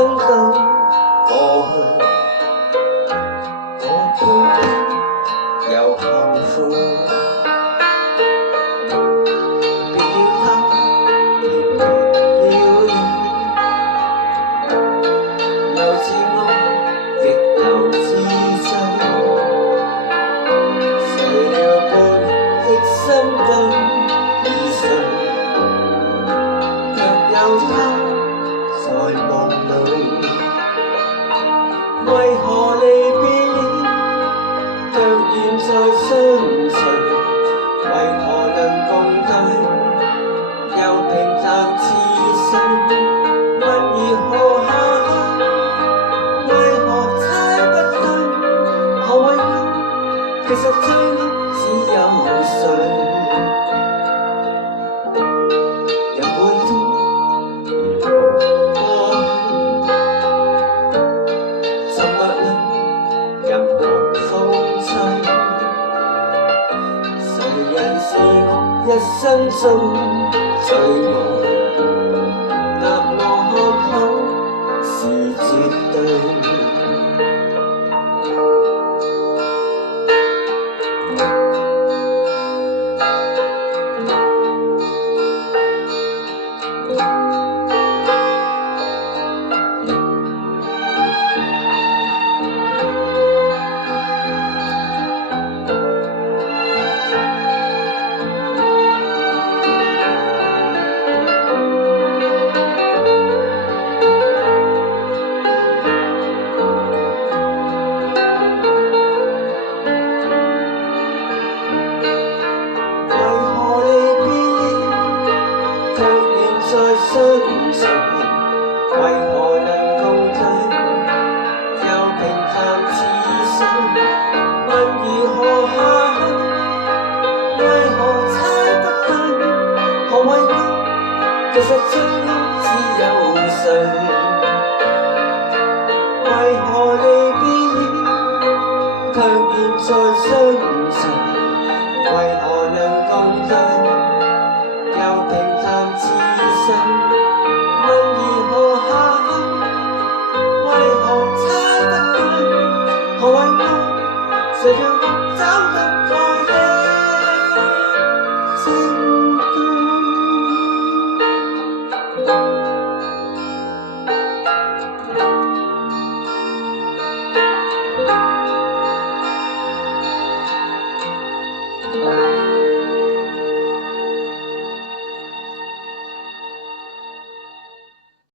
生都過去，我偏偏又幸福。別要他亦別要你，留自我亦留自制，誰料半的心更易碎，卻有他在夢裏。為何離別了，卻現在相隨？為何能共對，又平淡似水？問如何下去？為何猜不對？何謂愛？其實最愛只有誰？人會懂如何過去，沉默了任何風吹。誰人是我一生中最愛？答我可否是絕對？再相隨，為何能共對？又平淡似水。問如何下去？為何猜不對？何謂愛？其實最愛只有誰？為何離別了，卻現在相隨？為何能共對？又平淡似水。問如何下去？為何猜不對？何謂愛？誰讓我找到愛的證據？